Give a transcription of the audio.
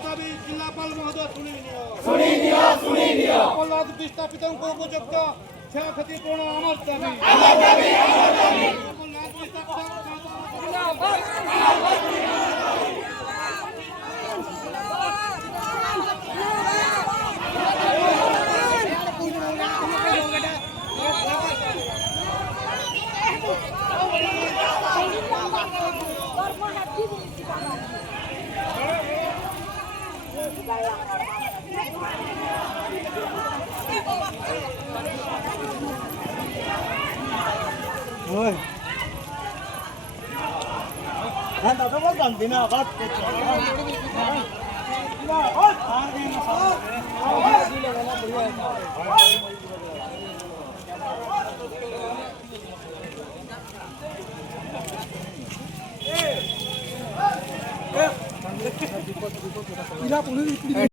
দাবি জিল্লাপাল মহোদয় শুনি নিও অপরাধ বিস্থাপিতଙ୍କୁ উপযুক্ত କ୍ଷୟକ୍ଷତି ପୂରଣ ଆମର ଦାবি Ôi. Anh tao có cần tí nào bắt.